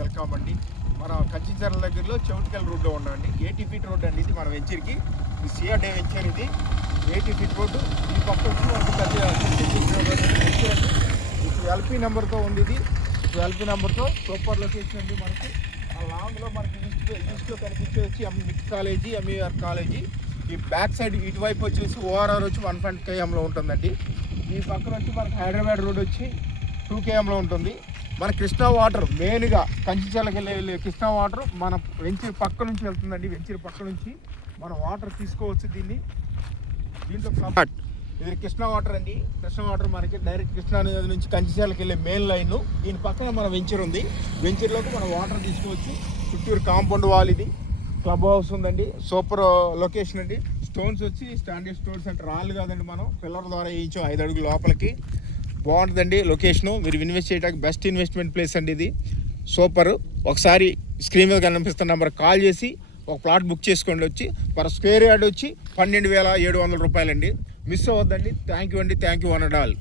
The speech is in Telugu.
వెల్కమ్ అండి. మన కంచిచర్ల దగ్గరలో చౌటికల్ రోడ్లో ఉండండి. 80 ఫీట్ రోడ్ అండి ఇది మన వెంచర్కి. ఈ సిఆర్ డే వెంచర్ ఇది 80 ఫీట్ రోడ్డు. ఈ పక్క వచ్చి మనకి ఇప్పుడు ఎల్పీ నెంబర్తో ఉంది. ఇది ఇప్పుడు ఎల్పీ నెంబర్తో సూపర్ లొకేషన్ అండి. మనకి ఆ లాంగ్లో మనకి ఈస్ట్లో కనిపించేది వచ్చి మిక్స్ కాలేజీ, ఎంఈఆర్ కాలేజీ. ఈ బ్యాక్ సైడ్ ఇటువైపు వచ్చేసి ఓఆర్ఆర్ వచ్చి 1.5 kmలో ఉంటుందండి. ఈ పక్కన వచ్చి మనకి హైదరాబాద్ రోడ్ వచ్చి 2 kmలో ఉంటుంది. మన కృష్ణా వాటర్ మెయిన్గా కంచిచర్లకి వెళ్ళే కృష్ణా వాటర్ మన వెంచర్ పక్క నుంచి వెళ్తుందండి. వెంచర్ పక్క నుంచి మనం వాటర్ తీసుకోవచ్చు. దీంట్లో ఇది కృష్ణా వాటర్ అండి. కృష్ణా వాటర్ మనకి డైరెక్ట్ కృష్ణా నది నుంచి కంచిచర్లకి వెళ్ళే మెయిన్ లైన్. దీని పక్కన మన వెంచర్ ఉంది. వెంచర్లోకి మనం వాటర్ తీసుకోవచ్చు. చుట్టూరు కాంపౌండ్ వాల్, ఇది క్లబ్ హౌస్ ఉందండి. సూపర్ లొకేషన్ అండి. స్టోన్స్ వచ్చి స్టాండర్డ్ స్టోన్స్ అంటే రాళ్ళు కాదండి, మనం పిల్లర్ ద్వారా వేయించాం 5 అడుగుల లోపలికి. బాగుంటుందండి లొకేషను. మీరు ఇన్వెస్ట్ చేయడానికి బెస్ట్ ఇన్వెస్ట్మెంట్ ప్లేస్ అండి ఇది. సూపర్. ఒకసారి స్క్రీన్ మీద కనిపిస్తున్న నెంబర్ కాల్ చేసి ఒక ప్లాట్ బుక్ చేసుకోండి. వచ్చి పర్ స్క్వేర్ యార్డ్ వచ్చి 12,700 రూపాయలండి. మిస్ అవ్వద్దండి. థ్యాంక్ యూ అండి. Thank you one and all.